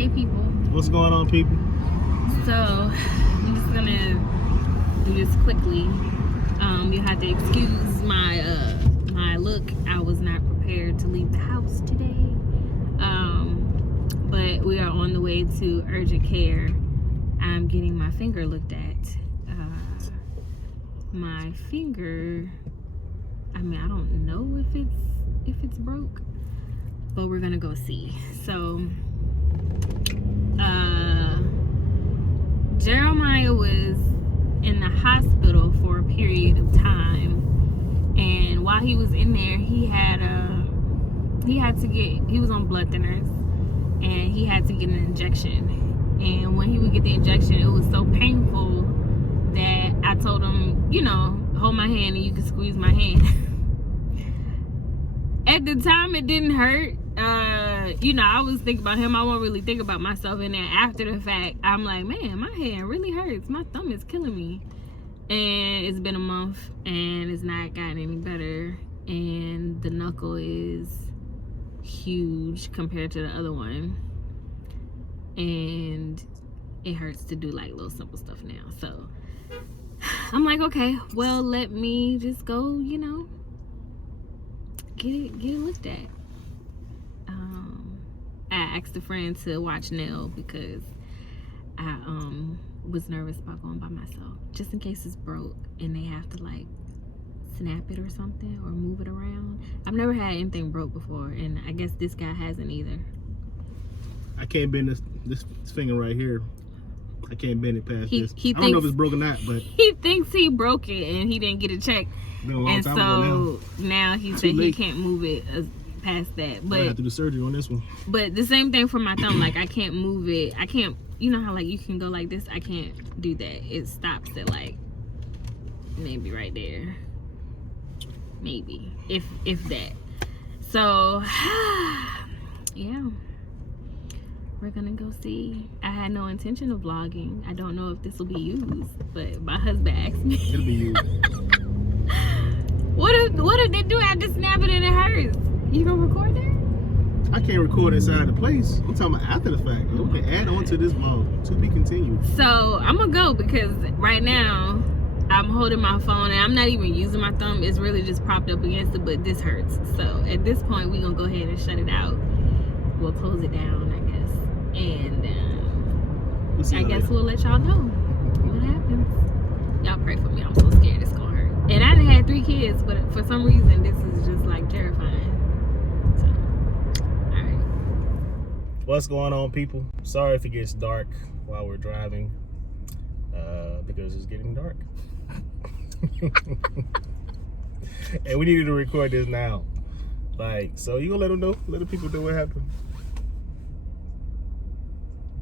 Hey people. What's going on, people? So I'm just gonna do this quickly. You have to excuse my my look. I was not prepared to leave the house today. But we are on the way to urgent care. I'm getting my finger looked at. My finger, I mean, I don't know if it's broke, but we're gonna go see. So Jeremiah was in the hospital for a period of time, and while he was in there, he was on blood thinners, and he had to get an injection. And when he would get the injection, it was so painful that I told him, hold my hand and you can squeeze my hand. At the time, it didn't hurt. I was thinking about him. I won't really think about myself. And then after the fact, I'm like, man, my hand really hurts. My thumb is killing me. And it's been a month and it's not gotten any better. And the knuckle is huge compared to the other one. And it hurts to do like little simple stuff now. So I'm like, okay, well, let me just go, get it looked at. I asked a friend to watch Nell because I was nervous about going by myself, just in case it's broke and they have to like snap it or something or move it around. I've never had anything broke before, and I guess this guy hasn't either. I can't bend this finger right here. I can't bend it past this. I don't know if it's broken or not, but he thinks he broke it and he didn't get it checked. And so now he said he can't move it past that. But I have to do surgery on this one. But the same thing for my thumb. Like, I can't move it. I can't, how like you can go like this? I can't do that. It stops at like maybe right there. Maybe. If that. So yeah. We're gonna go see. I had no intention of vlogging. I don't know if this will be used, but my husband asked me. It'll be used. What if they do have to snap it and it hurts? You gonna record that? I can't record inside the place. I'm talking about after the fact. We can add on to this vlog. To be continued. So I'm gonna go because right now I'm holding my phone and I'm not even using my thumb. It's really just propped up against it, but this hurts. So at this point, we're gonna go ahead and shut it out. We'll close it down, I guess. And I guess we'll let y'all know what happens. Y'all pray for me. I'm so scared it's gonna hurt. And I done had 3 kids, but for some reason this is just like terrifying. So, all right. What's going on, people? Sorry if it gets dark while we're driving, because it's getting dark. And we needed to record this now. So you gonna let them know? Let the people know what happened?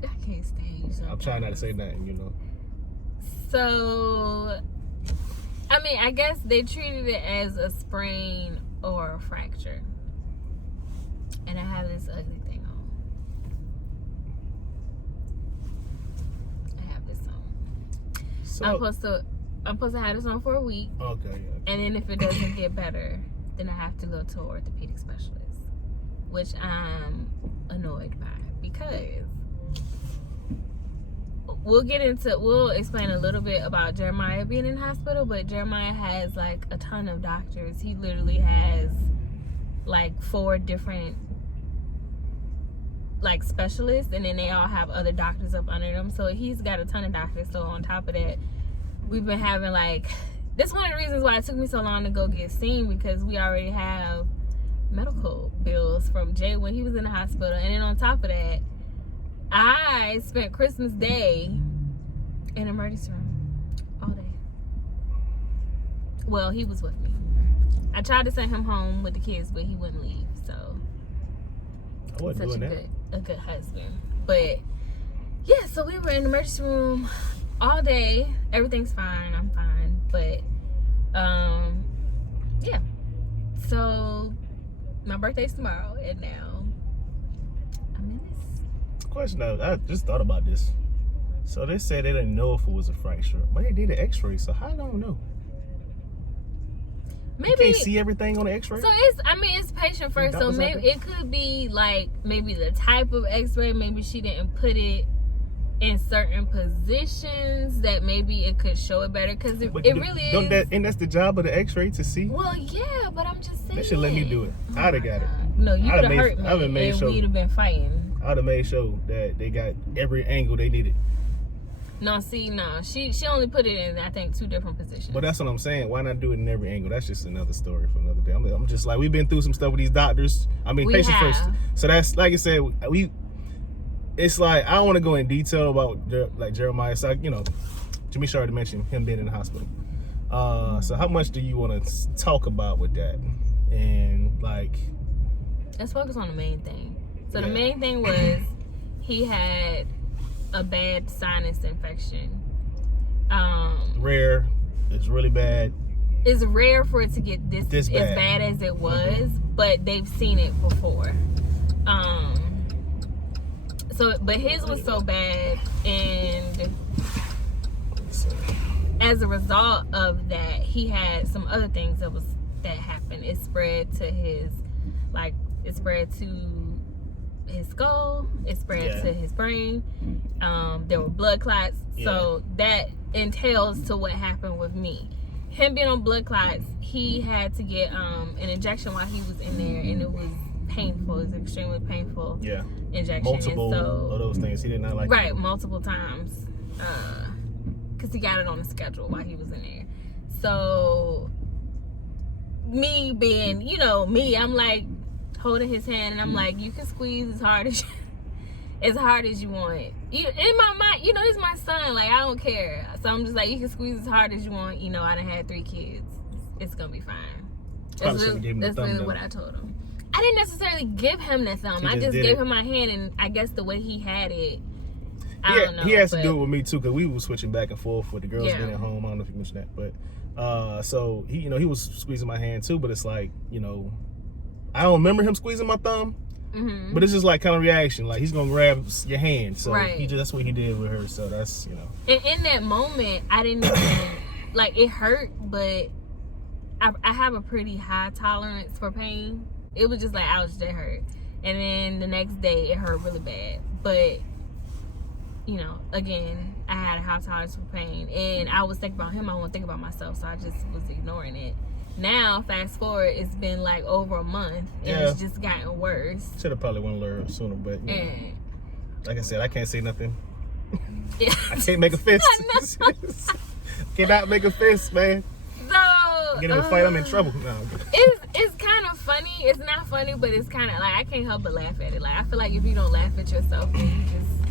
I can't stand you. I'm trying not to say nothing, So, I mean, I guess they treated it as a sprain or a fracture. And I have this ugly thing on. I have this on. So, I'm supposed to have this on for a week. Okay. And then if it doesn't get better, then I have to go to an orthopedic specialist, which I'm annoyed by because we'll explain a little bit about Jeremiah being in hospital, but Jeremiah has like a ton of doctors. He literally has like 4 different like specialists, and then they all have other doctors up under them. So he's got a ton of doctors. So on top of that, we've been having this one of the reasons why it took me so long to go get seen, because we already have medical bills from Jay when he was in the hospital. And then on top of that, I spent Christmas Day in the emergency room all day. Well, he was with me. I tried to send him home with the kids, but he wouldn't leave. So I wasn't such doing a good husband. But yeah, so we were in the emergency room all day. Everything's fine. I'm fine. But yeah. So my birthday's tomorrow, and now I'm in this. Question, I just thought about this. So they said they didn't know if it was a fracture, but they did an x-ray, so how do I know? Maybe you can't see everything on the X-ray. So it's patient first. So maybe it could be like maybe the type of X-ray. Maybe she didn't put it in certain positions that maybe it could show it better because it really is. And that's the job of the X-ray to see. Well, yeah, but I'm just saying. They should let me do it. I'd have got it. No, you would have hurt me, and we'd have been fighting. I'd have made sure that they got every angle they needed. No, she only put it in, I think, 2 different positions. But that's what I'm saying. Why not do it in every angle? That's just another story for another day. I'm just like, we've been through some stuff with these doctors. I mean, patient first. So that's, like I said, it's like, I don't want to go in detail about, like, Jeremiah. So, you know, Jimmy already mentioned him being in the hospital. So how much do you want to talk about with that? And, like... Let's focus on the main thing. So the main thing was he had a bad sinus infection. Rare. It's really bad. It's rare for it to get this as bad as it was, but they've seen it before. But his was so bad, and as a result of that, he had some other things that happened. It spread to his skull, it spread to his brain. There were blood clots. So that entails to what happened with me. Him being on blood clots, he had to get an injection while he was in there, and it was painful. It was extremely painful. Yeah. Injection. Multiple of those things. He did not like it. Multiple times. Because he got it on the schedule while he was in there. So me being, me, I'm like holding his hand, and I'm like, you can squeeze as hard as you want. In my mind, it's my son. Like, I don't care. So I'm just like, you can squeeze as hard as you want. I done had 3 kids. It's gonna be fine. That's really what I told him. I didn't necessarily give him the thumb. I just gave him my hand, and I guess the way he had it, I don't know. He has to do it with me too, because we were switching back and forth with the girls being at home. I don't know if you mentioned that, but so he was squeezing my hand too. But it's like, I don't remember him squeezing my thumb. Mm-hmm. But it's just like kind of reaction, like he's gonna grab your hand. So that's what he did with her. So that's And in that moment, I didn't even like it hurt, but I have a pretty high tolerance for pain. It was just like, ouch, that hurt. And then the next day, it hurt really bad. But again, I had a high tolerance for pain, and I was thinking about him. I wasn't thinking about myself, so I just was ignoring it. Now, fast forward, it's been like over a month, and it's just gotten worse. Should have probably went a little sooner, but like I said, I can't say nothing. Yeah. I can't make a fist. Cannot make a fist, man. So get in a fight, I'm in trouble. No, it's kind of funny. It's not funny, but it's kind of like I can't help but laugh at it. Like, I feel like if you don't laugh at yourself, then you just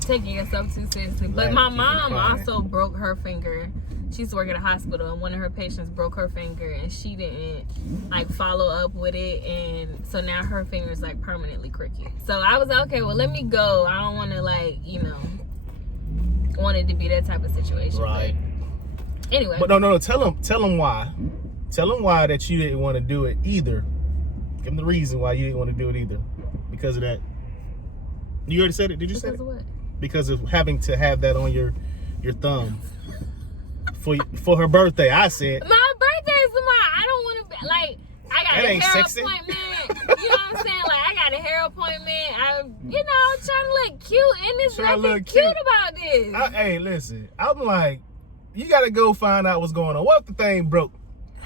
taking yourself too seriously. But my mom also broke her finger. She used to work at a hospital, and one of her patients broke her finger, and she didn't like follow up with it, and so now her finger is like permanently crooked. So I was like, okay, well, let me go. I don't want to want it to be that type of situation. Right. But anyway. But no. Tell him why. Tell him why that you didn't want to do it either. Give him the reason why you didn't want to do it either. Because of that. You already said it. Did you say it? Because of what? Because of having to have that on your thumb. For her birthday, I said. My birthday is tomorrow. I don't want to like. I got a hair appointment. You know what I'm saying? Like, I got a hair appointment. I'm, trying to look cute, and there's nothing cute about this. Hey, listen. I'm like, you gotta go find out what's going on. What if the thing broke?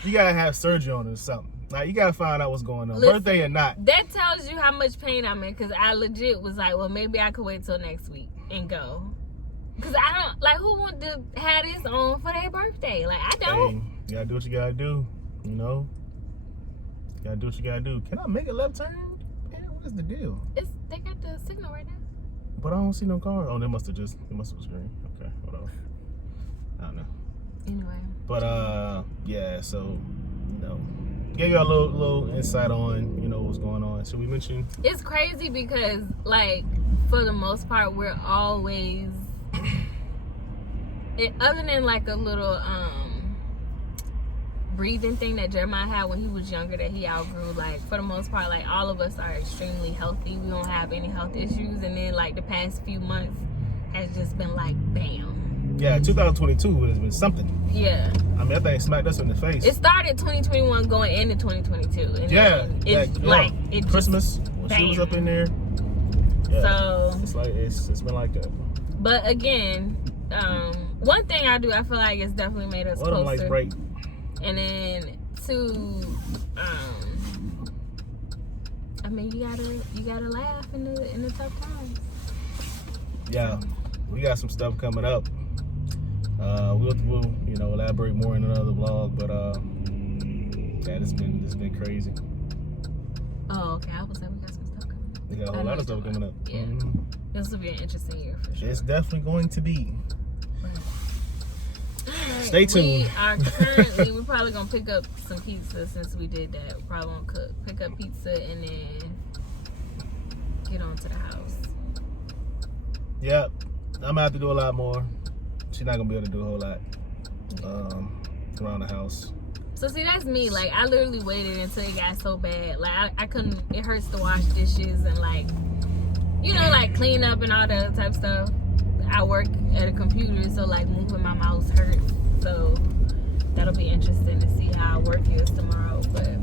You gotta have surgery on it or something. Like, you gotta find out what's going on. Listen, birthday or not. That tells you how much pain I'm in, because I legit was like, well, maybe I could wait till next week and go. Because I don't, like, who want to have this on for their birthday? Like, I don't. Hey, you gotta do what you gotta do, You gotta do what you gotta do. Can I make a left turn? Man, what is the deal? They got the signal right now. But I don't see no car. Oh, they must have screened. Okay, whatever. I don't know. Anyway. But, yeah, so, gave you a little insight on, what's going on. Should we mention? It's crazy because, like, for the most part, we're always... other than like a little breathing thing that Jeremiah had when he was younger that he outgrew, like, for the most part, like, all of us are extremely healthy. We don't have any health issues. And then, like, the past few months has just been like, bam. Yeah, 2022 has been something. Yeah. I mean, that thing smacked us in the face. It started 2021 going into 2022. And it Christmas, when she was up in there. Yeah. So it's been like that. But again, one thing I feel like it's definitely made us closer. Lights break. And then two, I mean, you gotta laugh in the tough times. Yeah, we got some stuff coming up. We'll elaborate more in another vlog, but yeah, it's been crazy. Oh, okay. I was saying we got some stuff coming up. We got a whole lot of stuff coming up. Yeah, this will be an interesting year for sure. It's definitely going to be. Right. Stay tuned. We're probably gonna pick up some pizza since we did that. We're probably gonna pick up pizza and then get on to the house. Yep, I'm gonna have to do a lot more. She's not gonna be able to do a whole lot around the house. So see, that's me. Like, I literally waited until it got so bad. Like, I couldn't. It hurts to wash dishes and like clean up and all that other type of stuff. I work at a computer, so like moving my mouse hurts. So that'll be interesting to see how work is tomorrow. But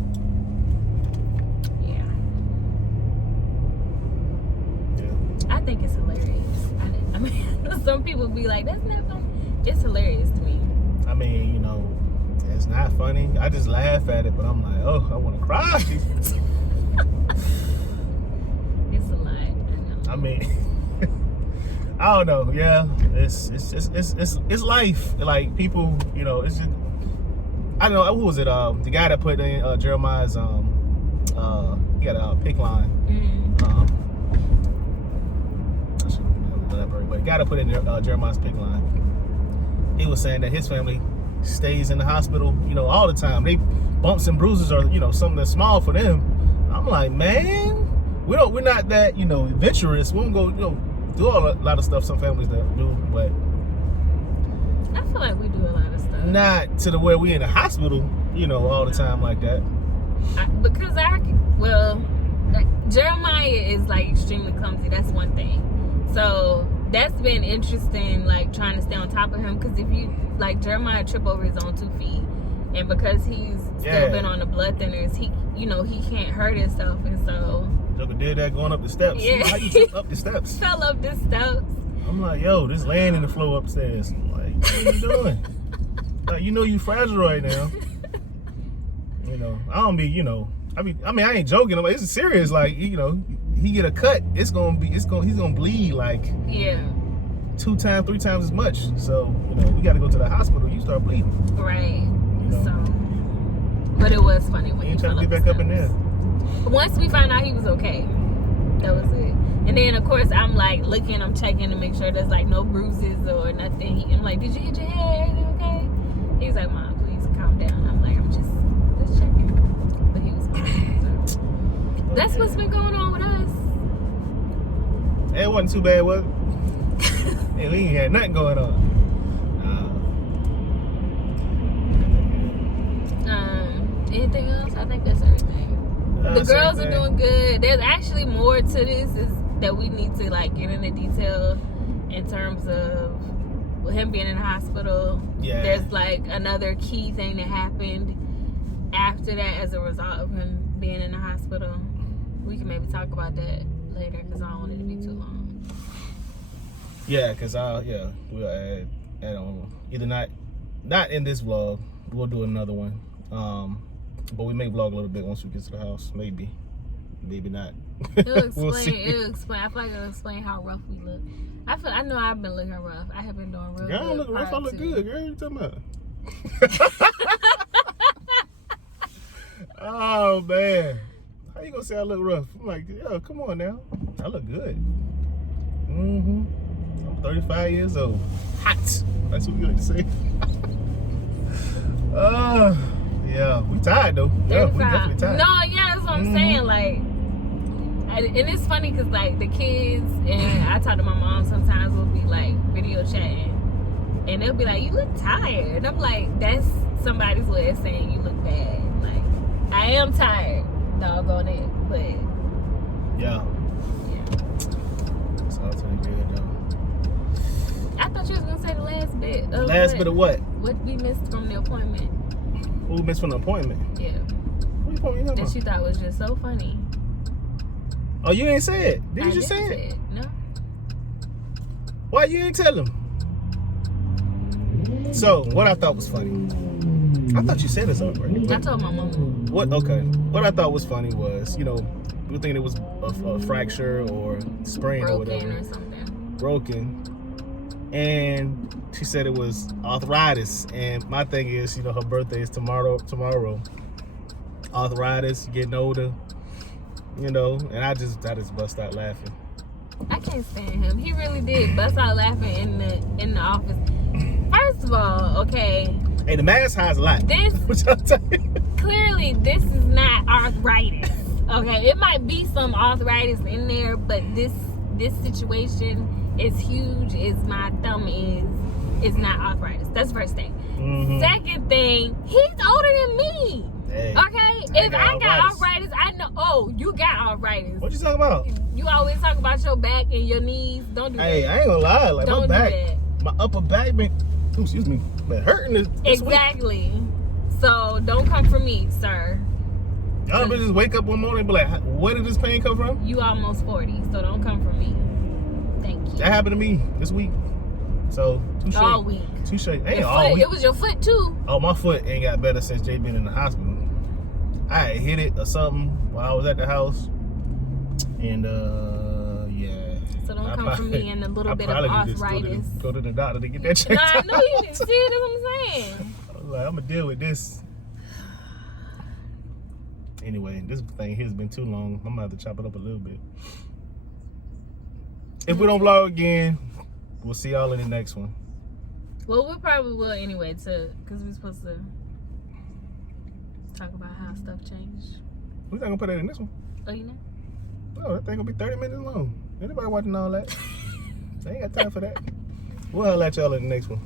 yeah, I think it's hilarious. I mean, some people be like, "That's not funny." It's hilarious to me. I mean, it's not funny. I just laugh at it, but I'm like, oh, I want to cry. It's a lot. I know. I mean. I don't know. Yeah, it's life. Like people, it's just. I don't know who was it. The guy that put in Jeremiah's. He got a pick line. I should elaborate, but the guy that put in Jeremiah's pick line. He was saying that his family stays in the hospital, all the time. They bumps and bruises are, something that's small for them. I'm like, man, we're not that, adventurous. We don't go, do a lot of stuff some families that do, but I feel like we do a lot of stuff. Not to the where we in the hospital, all the time like that. Jeremiah is like extremely clumsy. That's one thing. So that's been interesting, like trying to stay on top of him. Because if you Jeremiah trip over his own 2 feet, and because he's still been on the blood thinners, he can't hurt himself, and so. Joker did that going up the steps. Yeah. How you trip up the steps? Fell up the steps. I'm like, yo, this laying in the floor upstairs. I'm like, what are you doing? Like, you fragile right now. I don't be, I ain't joking. It's serious. Like, he get a cut, he's gonna bleed like 2 times, 3 times as much. So, we got to go to the hospital. You start bleeding. Right. So, but it was funny when he tried to get back up in there. Once we found out he was okay, that was it. And then of course I'm like looking, I'm checking to make sure there's like no bruises or nothing. I'm like, did you hit your head? Are you okay? He's like, Mom, please calm down. I'm like, I'm just checking. But he was fine. So. That's what's been going on with us. It wasn't too bad, was it? Yeah, we ain't had nothing going on. Anything else? I think that's everything. The girls are doing good. There's actually more to this that we need to like get into detail in terms of him being in the hospital. Yeah. There's like another key thing that happened after that as a result of him being in the hospital. We can maybe talk about that later because I don't want it to be too long. Yeah, because we'll add on either not in this vlog. We'll do another one. But we may vlog a little bit once we get to the house. Maybe not. It'll explain. We'll see. It'll explain. I feel like it'll explain how rough we look. I know I've been looking rough. I have been doing real good. Girl, I don't look rough. I look good. Girl, what you talking about? Oh man, how you gonna say I look rough? I'm like, yo, come on now. I look good. I'm 35 years old. Hot. That's what we like to say. Yeah, we tired though. Yeah, we definitely tired. No, yeah, that's what I'm saying. Like, and it's funny because like the kids and I talk to my mom sometimes. We'll be like video chatting, and they'll be like, "You look tired." And I'm like, "That's somebody's way of saying you look bad." Like, I am tired, doggone it, but yeah. It's all pretty good though. I thought you was gonna say the last last bit. The last bit of what? What we missed from the appointment. Who missed from the appointment? Yeah. What you that you thought was just so funny. Oh, you ain't say it. Did you just say it? No. Why you ain't tell him? So, what I thought was funny. I thought you said this already. I told my mom. What? Okay. What I thought was funny was, you know, we think it was a fracture or sprain or whatever. Or something. Broken. And she said it was arthritis. And my thing is, you know, her birthday is tomorrow. Arthritis, getting older, you know, and I just bust out laughing. I can't stand him. He really did bust out laughing in the office. First of all, okay. Hey, the mask hides a lot. Clearly, this is not arthritis. Okay, it might be some arthritis in there, but this situation is huge. My thumb is not arthritis. That's the first thing. Mm-hmm. Second thing, he's older than me. Hey, okay, if I got arthritis, I know. Oh, you got arthritis. What you talking about? You always talk about your back and your knees. Don't do that. Hey, I ain't gonna lie. Like don't my back, do that. My upper back been hurting this exactly. Week. So don't come for me, sir. Y'all just wake up one morning and be like, where did this pain come from? You almost 40, so don't come for me. Thank you. That happened to me this week. So, touche. All week. Touche. Ain't all week. It was your foot too. Oh, my foot ain't got better since Jay been in the hospital. I had hit it or something while I was at the house. And, yeah. So don't come for me in a little bit of arthritis. Go to the doctor to get that checked out. No, you didn't see it. That's what I'm saying. I was like, I'm going to deal with this. Anyway, this thing here has been too long. I'm going to have to chop it up a little bit. If we don't vlog again, we'll see y'all in the next one. Well, we probably will anyway, too, because we're supposed to talk about how stuff changed. We're not going to put that in this one. Oh, you know? No, that thing going to be 30 minutes long. Anybody watching all that? They ain't got time for that. We'll holler at y'all in the next one.